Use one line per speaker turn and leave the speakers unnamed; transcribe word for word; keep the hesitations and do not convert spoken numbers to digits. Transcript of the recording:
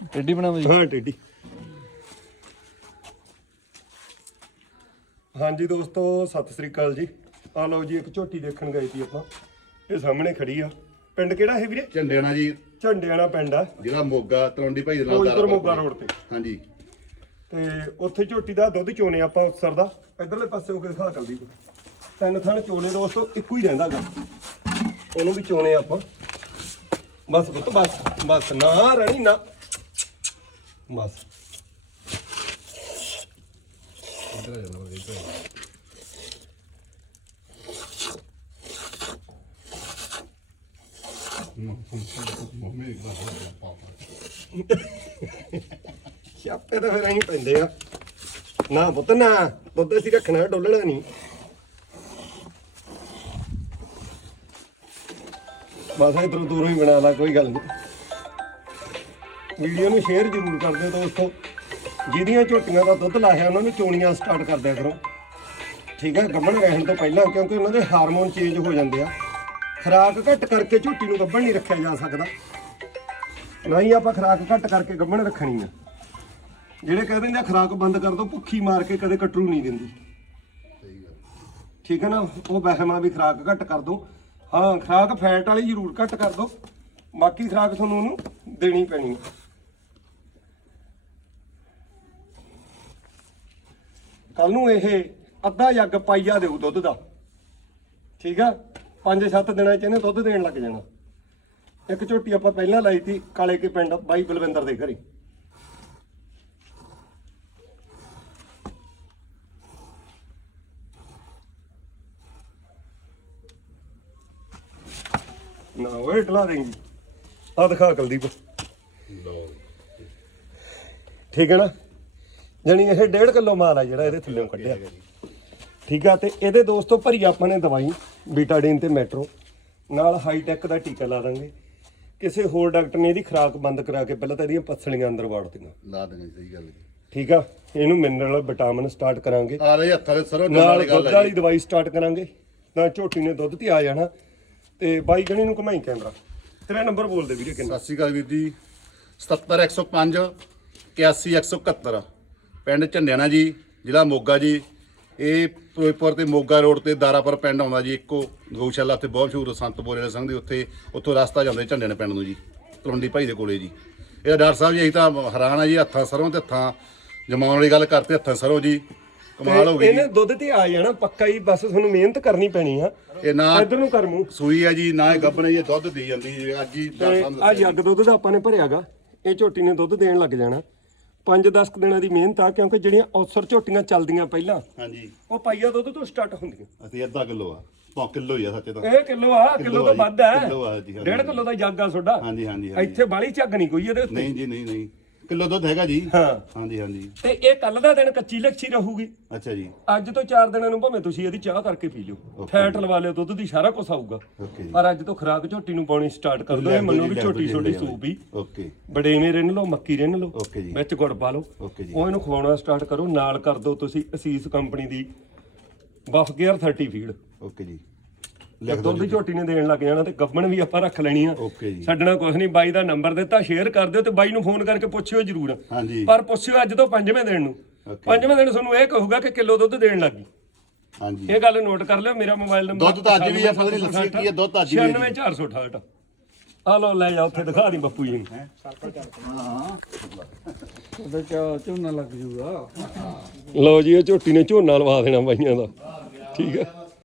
ਟੇਢੀ ਬਣਾਵਾ ਜੀ?
ਹਾਂ ਟੇਢੀ। ਹਾਂਜੀ ਦੋਸਤੋ ਸਤਿ ਸ੍ਰੀ ਅਕਾਲ ਜੀ। ਆ ਲਓ ਜੀ ਇੱਕ ਝੋਟੀ ਦੇਖਣ ਗਏ ਸੀ ਆਪਾਂ, ਇਹ ਸਾਹਮਣੇ ਖੜੀ ਆ। ਪਿੰਡ ਕਿਹੜਾ ਹੈ ਵੀਰੇ?
ਝੰਡਿਆਣਾ ਜੀ,
ਝੰਡਿਆਣਾ ਪਿੰਡ ਆ,
ਜ਼ਿਲ੍ਹਾ ਮੋਗਾ, ਤਲਵੰਡੀ ਭਾਈ ਦੇ ਨਾਲ
ਫਿਰੋਜ਼ਪੁਰ ਮੋਗਾ ਰੋਡ ਤੇ।
ਹਾਂਜੀ
ਤੇ ਉੱਥੇ ਝੋਟੀ ਦਾ ਦੁੱਧ ਚੋਣੇ ਆਪਾਂ ਉਸਰ ਦਾ। ਇਧਰਲੇ ਪਾਸੇ ਉਹ ਦਿਖਾ ਕਲਦੀ ਤਿੰਨ ਥਣ ਚੋਣੇ ਦੋਸਤੋ, ਇੱਕੋ ਹੀ ਰਹਿੰਦਾ ਗਾ, ਉਹਨੂੰ ਵੀ ਚੋਣੇ ਆਪਾਂ। ਬਸ ਪੁੱਤ ਬਸ ਬਸ, ਨਾ ਰਣੀ ਨਾ, ਬਸ ਛਾਪੇ ਤਾਂ ਫਿਰ ਐਂ ਪੈਂਦੇ ਆ ਨਾ ਪੁੱਤ ਨਾ, ਦੁੱਧ ਅਸੀਂ ਰੱਖਣਾ ਡੋਲਣਾ ਨਹੀਂ। ਬਸ ਇਧਰੋਂ ਦੂਰੋਂ ਹੀ ਬਣਾ ਲਾ, ਕੋਈ ਗੱਲ ਨਹੀਂ। ਵੀਡੀਓ ਨੂੰ ਸ਼ੇਅਰ ਜ਼ਰੂਰ ਕਰ ਦਿਓ ਦੋਸਤੋ। ਜਿਹਦੀਆਂ ਝੋਟੀਆਂ ਦਾ ਦੁੱਧ ਲਾਇਆ ਉਹਨਾਂ ਨੂੰ ਚੋਣੀਆਂ ਸਟਾਰਟ ਕਰ ਦਿਆ ਕਰੋ, ਠੀਕ ਹੈ, ਗੱਭਣ ਰਹਿਣ ਤੋਂ ਪਹਿਲਾਂ, ਕਿਉਂਕਿ ਉਹਨਾਂ ਦੇ ਹਾਰਮੋਨ ਚੇਂਜ ਹੋ ਜਾਂਦੇ ਆ। ਖੁਰਾਕ ਘੱਟ ਕਰਕੇ ਝੋਟੀ ਨੂੰ ਗੱਭਣ ਨਹੀਂ ਰੱਖਿਆ ਜਾ ਸਕਦਾ, ਨਾ ਹੀ ਆਪਾਂ ਖੁਰਾਕ ਘੱਟ ਕਰਕੇ ਗੱਭਣ ਰੱਖਣੀ ਆ। ਜਿਹੜੇ ਕਹਿ ਦਿੰਦੇ ਆ ਖੁਰਾਕ ਬੰਦ ਕਰ ਦੋ, ਭੁੱਖੀ ਮਾਰ ਕੇ ਕਦੇ ਕਟਰੂ ਨਹੀਂ ਦਿੰਦੀ, ਠੀਕ ਹੈ ਨਾ। ਉਹ ਵਹਿਮਾਂ ਵੀ ਖੁਰਾਕ ਘੱਟ ਕਰ ਦੋ। ਹਾਂ ਖੁਰਾਕ ਫੈਟ ਵਾਲੀ ਜ਼ਰੂਰ ਘੱਟ ਕਰ ਦੋ, ਬਾਕੀ ਖੁਰਾਕ ਤੁਹਾਨੂੰ ਉਹਨੂੰ ਦੇਣੀ ਪੈਣੀ ਹੈ। ਕੱਲ ਨੂੰ ਇਹ ਅੱਧਾ ਜੱਗ ਪਾਈਆ ਦੇਊ ਦੁੱਧ ਦਾ, ਠੀਕ ਆ। ਪੰਜ ਸੱਤ ਦਿਨਾਂ ਚ ਇਹਨੇ ਦੁੱਧ ਦੇਣ ਲੱਗ ਜਾਣਾ। ਇੱਕ ਝੋਟੀ ਆਪਾਂ ਪਹਿਲਾਂ ਲਾਈ ਸੀ ਕਾਲੇ ਕੇ ਪਿੰਡ ਬਾਈ ਬਲਵਿੰਦਰ ਦੇ ਘਰੇ। ਨਾ ਓਏ ਢਲਾ ਦੇਂਗੀ, ਆ ਦਿਖਾ ਕੁਲਦੀਪ, ਠੀਕ ਹੈ ਨਾ। ਜਾਣੀ ਇਹ ਡੇਢ ਕਿਲੋ ਮਾਲ ਆ ਜਿਹੜਾ ਇਹਦੇ ਥੱਲੇੋਂ ਕੱਢਿਆ, ਠੀਕ ਆ। ਤੇ ਇਹਦੇ ਦੋਸਤੋ ਭਰੀ ਆਪਾਂ ਨੇ ਦਵਾਈ ਬੀਟਾਡੀਨ ਤੇ ਮੈਟਰੋ ਨਾਲ ਹਾਈਟੈਕ ਦਾ ਟੀਕਾ ਲਾ ਦਾਂਗੇ। ਕਿਸੇ ਹੋਰ ਡਾਕਟਰ ਨੇ ਇਹਦੀ ਖੁਰਾਕ ਬੰਦ ਕਰਾ ਕੇ ਪਹਿਲਾਂ ਤਾਂ ਇਹਦੀਆਂ ਪਸਲੀਆਂ ਅੰਦਰ ਵਾੜ ਦਿੱਤੀਆਂ,
ਲਾ ਦੇਣੀ, ਸਹੀ ਗੱਲ ਜੀ,
ਠੀਕ ਆ। ਇਹਨੂੰ ਮਿਨਰਲ ਵਿਟਾਮਿਨ ਸਟਾਰਟ ਕਰਾਂਗੇ,
ਆ ਰਹੇ ਹੱਥਾਂ ਦੇ ਸਰੋਂ
ਨਾਲ ਦੁੱਧ ਵਾਲੀ ਦਵਾਈ ਸਟਾਰਟ ਕਰਾਂਗੇ, ਤਾਂ ਝੋਟੀ ਨੇ ਦੁੱਧ ਤੇ ਆ ਜਾਣਾ। ਤੇ ਬਾਈ ਗਣੀ ਨੂੰ ਘਮਾਈ ਕੈਮਰਾ, ਤੇਰਾ ਨੰਬਰ ਬੋਲ ਦੇ ਵੀਰੇ ਕਿੰਨਾ?
ਸਤਿ ਸ਼੍ਰੀ ਅਕਾਲ ਵੀਰ ਜੀ। ਸਤੱਤਰ ਇੱਕ ਸੌ ਪੰਜ ਇਕਿਆਸੀ ਇੱਕ ਸੌ ਇਕਹੱਤਰ, ਪਿੰਡ ਝੰਡਿਆਣਾ ਜੀ, ਜ਼ਿਲ੍ਹਾ ਮੋਗਾ ਜੀ। ਇਹ ਫਿਰੋਜ਼ਪੁਰ ਤੇ ਮੋਗਾ ਰੋਡ ਤੇ ਦਾਰਾਪੁਰ ਪਿੰਡ ਆਉਂਦਾ ਜੀ, ਇੱਕੋ ਗਊਸ਼ਾਲਾ ਉੱਥੇ ਬਹੁਤ ਮਸ਼ਹੂਰ ਸੰਤ ਬੋਲੇ ਦੇ ਸੰਘ ਦੇ, ਉੱਥੇ ਉੱਥੋਂ ਰਸਤਾ ਜਾਂਦਾ ਝੰਡਿਆਣੇ ਪਿੰਡ ਨੂੰ ਜੀ, ਤਲਵੰਡੀ ਭਾਈ ਦੇ ਕੋਲੇ ਜੀ। ਇਹ ਡਾਕਟਰ ਸਾਹਿਬ ਜੀ ਅਸੀਂ ਤਾਂ ਹੈਰਾਨ ਆ ਜੀ, ਹੱਥਾਂ ਸਰੋਂ ਤੇ ਹੱਥਾਂ ਜਮਾਉਣ ਵਾਲੀ ਗੱਲ ਕਰਤੇ, ਹੱਥਾਂ ਸਰੋਂ ਜੀ ਕਮਾਲ ਹੋ ਗਈ।
ਇਹਨੇ ਦੁੱਧ ਤੇ ਆ ਜਾਣਾ ਪੱਕਾ ਹੀ, ਬਸ ਤੁਹਾਨੂੰ ਮਿਹਨਤ ਕਰਨੀ ਪੈਣੀ ਆ।
ਇਹ ਨਾ
ਇਧਰ ਨੂੰ ਕਰ ਮੂੰਹ,
ਸੂਈ ਆ ਜੀ, ਨਾ ਇਹ ਗੱਭਣ ਜੀ, ਦੁੱਧ ਦੇ ਜਾਂਦੀ ਜੀ। ਅੱਜ ਹੀ
ਆ ਜੱਗ ਦੁੱਧ ਦਾ ਆਪਾਂ ਨੇ ਭਰਿਆਗਾ, ਇਹ ਝੋਟੀ ਨੇ ਦੁੱਧ ਦੇਣ ਲੱਗ ਜਾਣਾ। ਪੰਜ ਦਸ ਦਿਨਾਂ ਦੀ ਮਿਹਨਤ ਆ, ਕਿਉਂਕਿ ਜਿਹੜੀਆਂ ਔਸਰ ਝੋਟੀਆਂ ਚੱਲਦੀਆਂ ਪਹਿਲਾਂ,
ਹਾਂਜੀ,
ਉਹ ਪਾਈਆ ਦੁੱਧ ਤੋਂ ਸਟਾਰਟ ਹੁੰਦੀਆਂ।
ਅਸੀਂ ਅੱਧਾ ਕਿਲੋ ਆ, ਪੌ ਕਿਲੋ ਹੀ ਆ ਸੱਚੇ ਤਾਂ।
ਇਹ ਕਿਲੋ ਆ, ਕਿਲੋ ਤੋਂ ਵੱਧ ਆ,
ਕਿਲੋ ਆ ਜੀ,
ਡੇਢ ਕਿਲੋ ਦਾ ਜੱਗ ਆ ਤੁਹਾਡਾ।
ਹਾਂਜੀ ਹਾਂਜੀ
ਇੱਥੇ ਬਾਲੀ ਝੱਗ ਨਹੀਂ ਕੋਈ ਇਹਦੇ ਉੱਤੇ।
ਨਹੀਂ ਜੀ, ਨਹੀਂ ਨਹੀਂ, ਕਿਲੋ ਦੁੱਧ ਹੈਗਾ ਜੀ।
ਹਾਂ
ਹਾਂਜੀ ਹਾਂਜੀ।
ਤੇ ਇਹ ਕੱਲ ਦਾ ਦਿਨ ਕੱਚੀ ਲੱਛੀ ਰਹੂਗੀ।
ਅੱਛਾ ਜੀ।
ਅੱਜ ਤੋਂ ਚਾਰ ਦਿਨਾਂ ਨੂੰ ਭਾਵੇਂ ਤੁਸੀਂ ਇਹਦੀ ਚਾਹ ਕਰਕੇ ਪੀ ਲਿਓ, ਫੈਟ ਲਵਾ ਲਿਓ, ਦੁੱਧ ਦੀ ਸਾਰਾ ਕੁਝ ਆਊਗਾ।
ਓਕੇ ਜੀ।
ਪਰ ਅੱਜ ਤੋਂ ਖੁਰਾਕ ਝੋਟੀ ਨੂੰ ਪਾਉਣੀ ਸਟਾਰਟ ਕਰ ਦਿਓ। ਇਹ ਮੰਨੋ ਵੀ ਝੋਟੀ ਛੋਟੀ ਸੂਪ ਵੀ,
ਓਕੇ,
ਬੜੇਵੇਂ ਰਿੰਨ ਲਓ, ਮੱਕੀ ਰਿੰਨ ਲਓ,
ਓਕੇ ਜੀ,
ਵਿੱਚ ਗੁੜ ਪਾ ਲਓ,
ਓਕੇ ਜੀ।
ਉਹ ਇਹਨੂੰ ਖਵਾਉਣਾ ਸਟਾਰਟ ਕਰੋ। ਨਾਲ ਕਰ ਦਿਓ ਤੁਸੀਂ ਅਸੀਸ ਕੰਪਨੀ ਦੀ ਬਫ ਕੇਅਰ ਥਰਟੀ ਫੀਡ,
ਓਕੇ ਜੀ,
ਲਿਖ ਦੋ। ਦੀ ਝੋਟੀ ਨੇ ਦੇਣ ਲੱਗ ਜਾਣਾ ਤੇ ਗੱਭਣ ਵੀ ਆਪਾਂ ਰੱਖ ਲੈਣੀ ਆ।
ਓਕੇ ਜੀ।
ਛੱਡਣਾ ਕੁਝ ਨਹੀਂ। ਬਾਈ ਦਾ ਨੰਬਰ ਦਿੱਤਾ, ਸ਼ੇਅਰ ਕਰ ਦਿਓ ਤੇ ਬਾਈ ਨੂੰ ਫੋਨ ਕਰਕੇ ਪੁੱਛਿਓ ਜ਼ਰੂਰ।
ਹਾਂਜੀ,
ਪਰ ਪੁੱਛਿਓ ਅੱਜ ਤੋਂ ਪੰਜਵੇਂ ਦਿਨ ਨੂੰ। ਪੰਜਵੇਂ ਦਿਨ ਤੁਹਾਨੂੰ ਇਹ ਕਹੂਗਾ ਕਿ ਕਿਲੋ ਦੁੱਧ ਦੇਣ ਲੱਗੀ।
ਹਾਂਜੀ,
ਇਹ ਗੱਲ ਨੋਟ ਕਰ ਲਿਓ। ਮੇਰਾ ਮੋਬਾਈਲ ਨੰਬਰ
ਦੁੱਧ ਤਾਂ ਅੱਜ ਵੀ ਆ, ਪਤਾ ਨਹੀਂ ਲੱਸੀ ਕੀ ਹੈ, ਦੁੱਧ ਅੱਜ ਵੀ
ਛਿਆਨਵੇਂ ਚਾਰ ਸੌ ਅਠਾਹਠ। ਆ ਲਓ ਲੈ ਜਾ, ਉੱਥੇ ਦਿਖਾ ਦੀ ਬੱਪੂ ਜੀ ਨੂੰ।
ਉਹਦੇ ਚ ਝੋਨਾ ਲੱਗ ਜੂਗਾ।
ਲਓ ਜੀ, ਇਹ ਝੋਟੀ ਨੇ ਝੋਨਾ ਲਵਾ ਦੇਣਾ ਬਾਈਆਂ ਦਾ, ਠੀਕ ਹੈ।